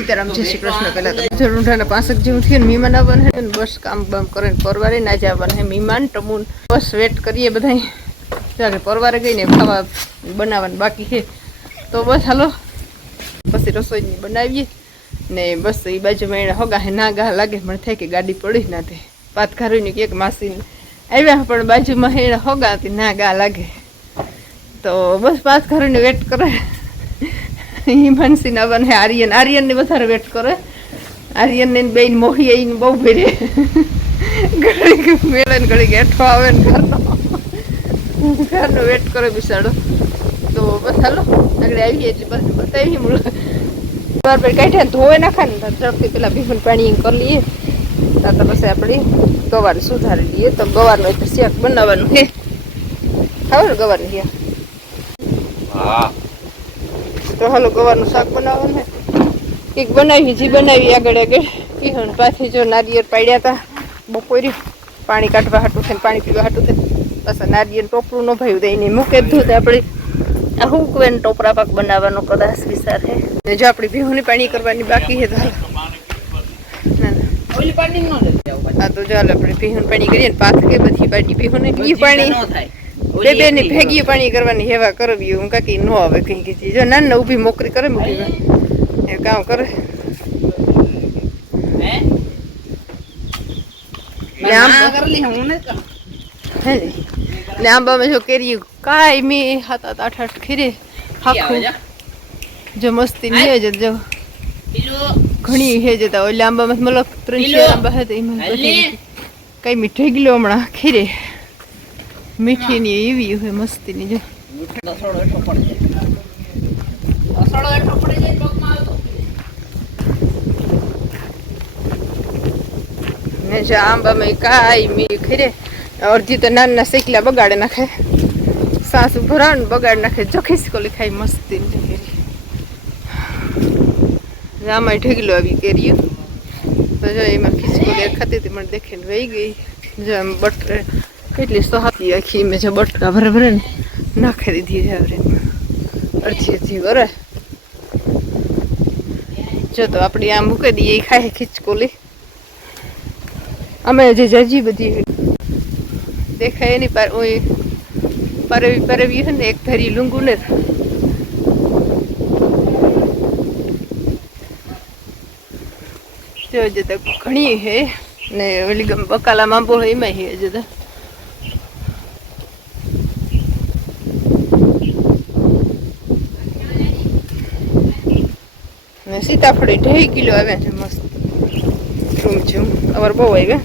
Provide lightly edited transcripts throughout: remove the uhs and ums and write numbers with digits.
સીતારામ જય શ્રી કૃષ્ણ. પહેલા તો રૂંઢાના 5 જેવું થયું ને મહેમાન આવવાના છે ને બસ કામ બામ કરીને પરવારે ના જ આવવાના છે મહેમાન ટમુન બસ વેટ કરીએ બધા ત્યારે પરવારે ગઈને ખાવા બનાવવાનું બાકી છે તો બસ હાલો પછી રસોઈ બનાવીએ ને બસ એ બાજુમાં એને હગા હે ના ગા લાગે મને થાય કે ગાડી પડી ના તે પાત ખારીને કે માસી આવ્યા પણ બાજુમાં એને હગાતી ના ગા લાગે તો બસ પાત ખારીને વેટ કરે હિમાંશી નવન હે આર્યન ને વધારે વેટ કરે આર્યન ને બેન મોહી આવીને બહુ ભેરે ઘડીક મેળે ને ઘડીક હેઠો આવે ને ઘરનો વેટ કરે બિસાડો તો બસ હાલો આગળ આવીએ એટલે બસ બતાવીએ મુળ બરાબર કાઢ્યા ને ધોવે નાખે ને ઝડપથી પેલા ભીખું પાણી કરી લઈએ તો પછી આપણે ગવાર સુધારી લઈએ તો ગવારનો એટલે શેક બનાવવાનું છે ખાવ ને ગવારની છે હા તો હાલો ગવારનું શાક બનાવવાનું ને એક બનાવી જી બનાવી આગળ પીહણ પાછી જો નારિયેળ પાડ્યા હતા બપોરી પાણી કાઢવા હાટું થઈને પાણી પીવા હાટું થઈને પાછા નારિયેળ ટોપરું ન ભાવ્યું દઈને મૂકે ધોતે આપણે આ હુકવેન ટોપરા પાક બનાવવાનો કદાચ વિચાર છે ને જો આપણી ભીહોની પાણી કરવાની બાકી છે તો હા તો ચાલો આપણે ભીહોની પાણી કરીએ ને પાછ કે બધી પાણી ભીહોની પાણી બે ની ભેગી પાણી કરવાની હેવા કરવી હું કાકી ન આવે કઈ કીધી જો નાના ઊભી મોકરી કરે મૂકી એ કામ કરે આંબામાં જો કેરી કાંઈ મેં 7-8 ખીરે આખું જો મસ્તી નહીં જ જો ઘણી હે જતા ઓલે આંબામાં મતલબ 300 આંબા હતા એમાં કઈ મીઠાઈ ગયેલો હમણાં ખીરે મીઠી ની એવી હોય મસ્તી ની જો ને જો આંબામાં કાંઈ મી ખીરે અડધી તો નાના શેકલા બગાડે નાખે સાસુ ભરાણ બગાડ નાખે જો ખિસકોલી ખાઈ મસ્તી આમાં ઢગલો આવી કેરીઓ તો જો એમાં ખિસકોલી ખાતી હતી મને દેખીને વહી ગઈ જો આમ બટર કેટલી સહાતી આખી મેં જો બટકા ભરે ભરે ને નાખી દીધી છે અડધી કરે જો તો આપણી આમ મૂકી દઈએ એ ખાય ખિસકોલી અમે હજી જજી બધી દેખાય એની પરવી છે ને એક ધરી લૂંગું ને જો જતા ઘણી હે ને ઓલી બકાલા માંબો હોય એમાં હે જતા ને સીતાફળી 2.5 કિલો આવ્યા છે મસ્ત રૂમ છું અવાર બહુ આવ્યા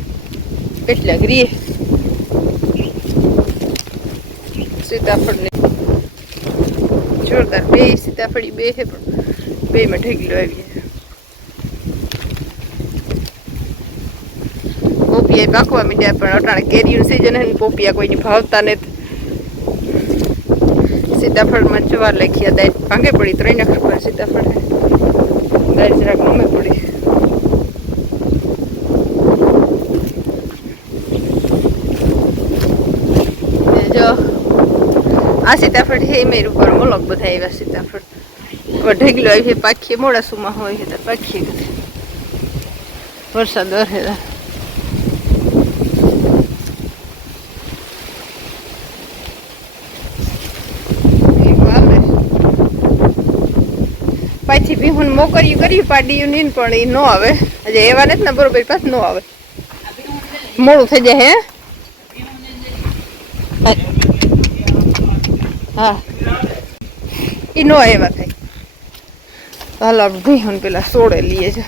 કેટલા ગ્રીએ સીતાફળ જોરદાર બે સીતાફળી બે છે પણ 2 માં 2 કિલો આવી પોપિયા પાકવા મીડ્યા પણ અટાણે કેરીનું સિઝન હે પોપિયા કોઈની ભાવતા નથી સીતાફળમાં જવાર લખ્યા દાય ભાંગે પડી 3 નખર સીતાફળ દાય જરાક નમે પડી જો આ સીતાફળ છે મેર ઉપર મોલક બધા આવ્યા સીતાફળ ઢગલો આવી પાખીએ મોડાસુમાં હોય છે તો પાખીએ વરસાદ વરે પાછી ભીહું મોકર્યું કર્યું પાડ્યું નહીં પણ એ ન આવે હજે એવા નથી ને બરોબર પાછું ન આવે મોડું થઈ જાય હે હા એ નો એવા થાય હાલ આપણે ભીહું પેલા સોડે લઈએ છે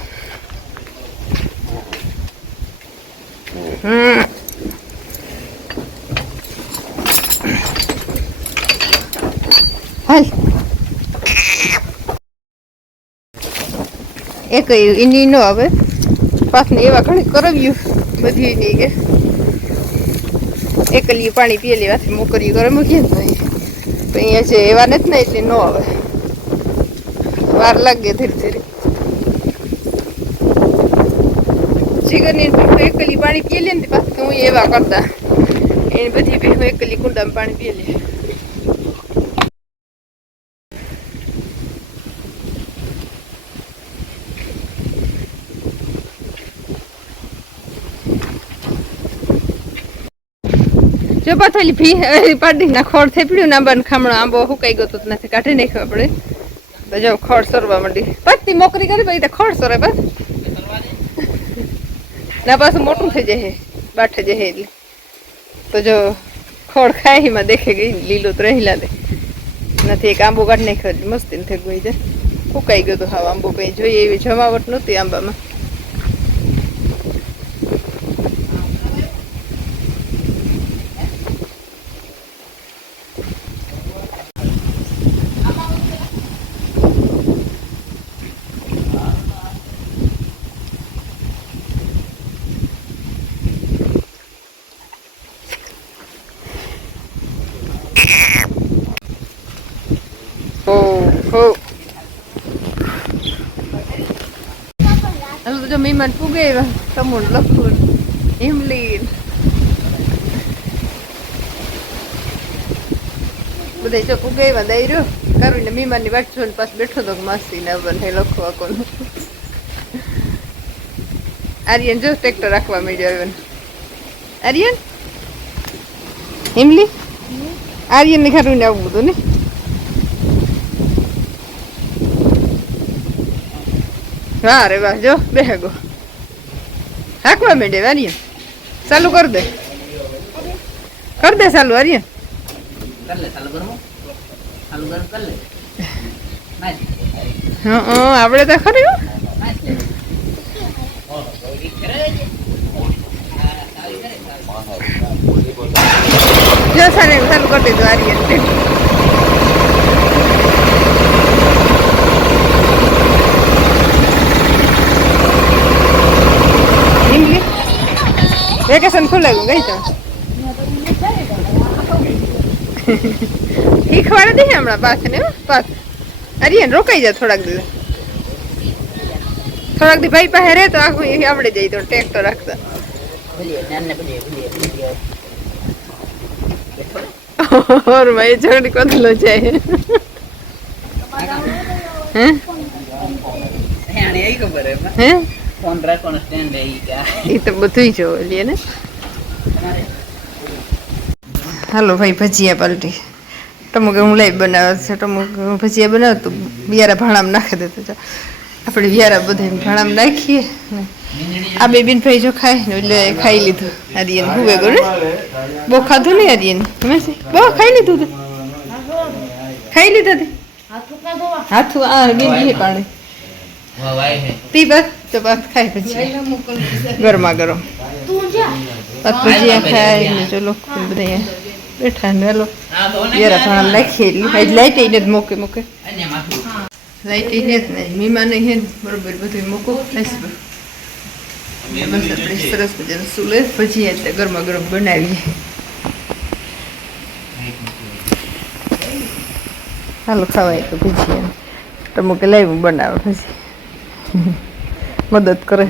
હાલ એક એની નો આવે પાછને એવા ઘણી કરવ્યું બધી એની કે એકલી પાણી પીએ લેવાથી મોકરી કરે મૂકીએ ને તો અહીંયા છે એવા નથી ને એટલે ન આવે વાર લાગે ધીરે ધીરે ચીકરની એકલી પાણી પીએ લે ને પાછી હું એવા કરતા એની બધી ભેગું એકલી કુંડામાં પાણી પીએ લે જો પાથોલી ભી પાડી ના ખોડ થેપડ્યું ના બન ખામણો આંબો હુકાઈ ગયો તો નથી કાઢી નાખ્યો આપણે તો જો ખોડ સરવા માંડી પત્તી મોકરી કરી ભાઈ તો ખોડ સરે બસ ના પાછું મોટું થઈ જાય બાઠે જાય એટલે તો જો ખોડ ખાઈ માં દેખે ગઈ લીલો તો રહેલા દે નથી એક આંબો કાઢી નાખ્યો મસ્તી થઈ ગઈ છે ફૂકાઈ ગયો તો હા આંબો કઈ જોઈએ એવી જમાવટ નહોતી આંબામાં જો મહેમાન પૂગે તમુન લખુન હિમલીન બધા જો પૂગે દઈ રહ્યો કરું ને મહેમાન ની વાટ જોઈને પાછ બેઠો તો માસી ને બને લખવા કોણ આર્યન જો ટ્રેક્ટર રાખવા માંડ્યો આવ્યો આર્યન હિમલી આર્યન ને ખરું ને આવું બધું ને વાહ રે વાહ જો બેહગો હાકવા માંડે આર્યન ચાલુ કર દે ચાલુ આર્યન આપણે તો ખરી જો ચાલુ કરી દીધું આર્યન વેકેશન ખુલે ગઈ તો શીખવાડે દે હમણાં પાછ ને પાછ આર્યન રોકાઈ જાય થોડાક દી ભાઈ પાસે રહે તો આખું આવડે જાય તો ટ્રેક્ટર રાખતા और भाई झगड़ी कदलो जाए हैं यानी यही खबर है हैं फोन रा कौन स्टैंड है क्या ये तो બધું જો લે ને હાલો ભાઈ ભજીયા પલટી ટમુક હું લાઈવ બનાવે છે ટમુક ભજીયા બનાવ તો બિયારા ભાણામાં નાખી દેતો તો આપણે બિયારા બધા ભાણામાં નાખીએ આ બે બેન ભાઈ જો ખાય ને એટલે ખાઈ લીધું આર્યન હુવે ગયો ને બહુ ખાધું ને આર્યન તમે બહુ ખાઈ લીધું તે ખાઈ લીધા તે હાથું આ બેન પાણી પી બસ તો બસ ખાય પછી ગરમા ગરમ ભજીયા ખાય ને ચલો બધા બેઠા ને હાલો બિયારા ભાણામાં નાખીએ એટલે લાઈટ એને જ મોકે લાઈટ એને જ નહીં મીમાને હે બરોબર બધું મૂકો બસ આપણે સરસ મજાનું સુલે ભજીયા એટલે ગરમા ગરમ બનાવીએ હાલો ખવાય તો ભજીયા તો મૂકે લાવ્યું બનાવે પછી મદદ કરે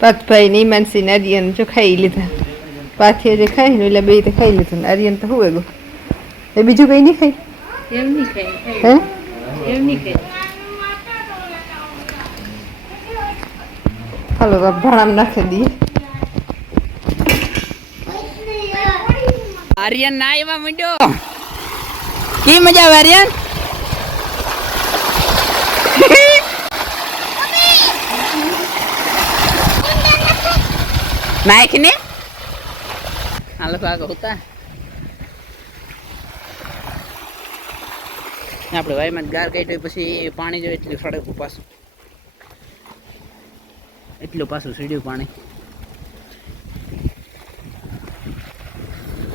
પાંચ ભાઈ ને માનસી ને આર્યન જો ખાઈ લીધા પાથી જે ખાઈ ને એટલે બે તો ખાઈ લીધું ને આર્યન તો હુવે ગયો એ બીજું કઈ નહીં ખાઈ એમ નહીં ખાઈ હે એમ નહીં ખાઈ હાલો ભાણામાં નાખી દઈએ આર્યન ના એવા મંડ્યો કી મજા આવે આર્યન નાખ ને હાલો કાકા હોતા આપણે વાયમાં ગાર કાઢી પછી પાણી જો એટલું સડક પાછું એટલું પાછું સીડ્યું પાણી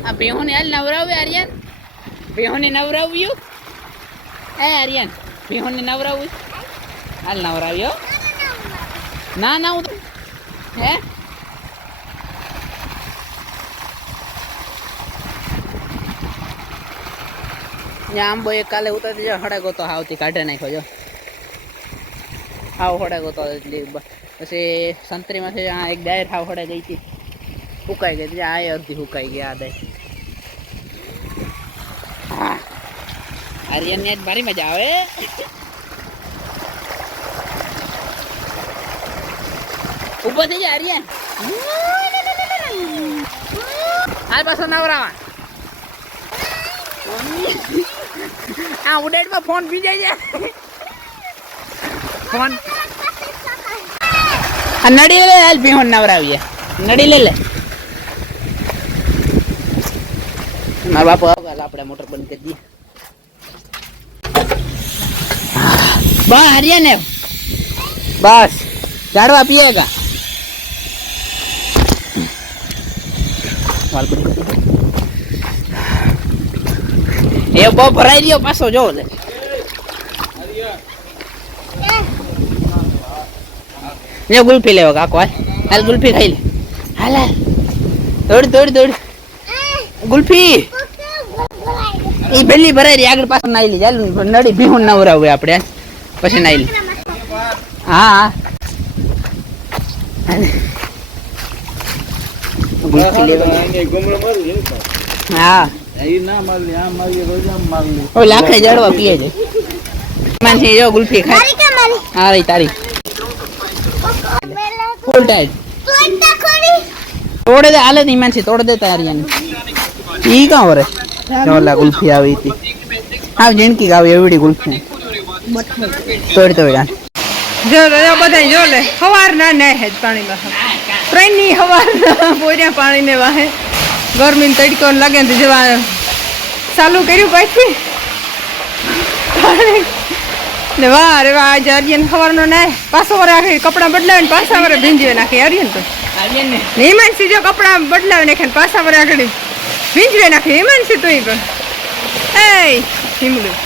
આ ભેહોને હાલ નવરાવ્યું આર્યન ભેહોને નવરાવ્યું એ આર્યન ભેહોને નવરાવ્યું હાલ નવરાવ્યો ના ના હું હે આંબો એક કાલે ઉતારી જો હડાગો તો આવતી કાઢે નાખ્યો જો હાવ હડાગો તો એટલે પછી સંતરીમાંથી આ એક ડાયર હાવ હડા ગઈ હતી સુકાઈ ગઈ હતી આ અડધી સુકાઈ ગઈ આ ડાયર આર્યન ને ભારી મજા આવે ઉભો થઈ જાય આર્યન આ પાછો નવરાવા આ ઉડાડમાં ફોન બી જાય ફોન આ નડી લે હાલ ભીહોન નવરાવીએ નડી લે મારા બાપુ આવે આપણે મોટર બંધ કરી દઈએ બસ હરિયા ને બસ ઝાડવા પીએગા એ બહુ ભરાઈ રહ્યો પાછો જો લે ગુલ્ફી લેવો કાકો હાલ ગુલ્ફી ખાઈ લે હાલ હાલ દોડ ગુલ્ફી એ પેલી ભરાઈ રહી આગળ પાછળ નાઈ લી ચાલ નડી ભીહું નવરાવે આપણે પછી નાઈ લી હા ગુલ્ફી લેવાની હા ઓ લાખે જડવા પીએ છે માનસી જો ગુલ્ફી ખાય હા રહી તારી ફૂલ ટાઈટ તોડે દે હાલે નહીં માનસી તોડ દે તારી ઈ કાં વરે ચોલા ગુલ્ફી આવી હતી આવ જિંદગી ગાવ એવડી ગુલ્ફી તોડ જો બધા જો લે સવાર ના નાય હે પાણીમાં ટ્રેન ની સવાર પોર્યા પાણી ને વાહે ગરમી તડકો લાગે ને જવા ચાલુ કર્યું પાછી ને વાહ રે વાહ આજે આર્યન સવારનો નાય પાછો વરે આખી કપડાં બદલાવે ને પાછા વરે ભીંજવે નાખે આર્યન તો હિમાંશી જો કપડાં બદલાવે નાખે ને પાછા વરે આગળ ભીંજવે નાખે હિમાંશી તો પણ એ હિમલું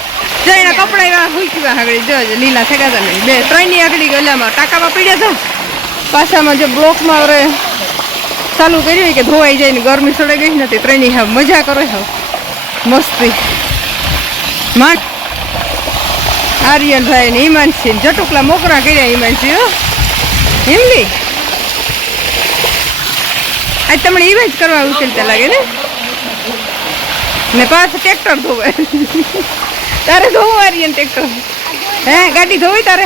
જો એના કપડા એવા હુકવા આગળ જો લીલા થયા હતા નહીં બે ત્રણની આગળ ગલામાં ટાંકામાં પીડ્યા હતા પાછામાં જો બ્લોકમાં વરે ચાલુ કર્યું કે ધોવાઈ જાય ને ગરમી સડે ગઈ નથી ત્રણની હા મજા કરો હા મસ્તી માં આર્યનભાઈ ને હિમાંશી ને જટુકલા મોકરા કર્યા હિમાંશી હો હિમલી આજ તમને ઈવેજ કરવા ઉકેલતા લાગે ને પાછું ટ્રેક્ટર ધોવે તારે ધોવું આર્યન ટ્રેક્ટર હે ગાડી ધોવી તારે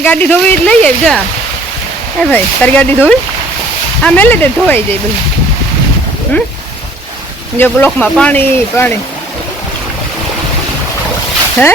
ગાડી ધોવી લઈ આવી જા હે ભાઈ તારી ગાડી ધોવી હા મેલે દે ધોવાઈ જાય બધું જો બ્લોકમાં પાણી હે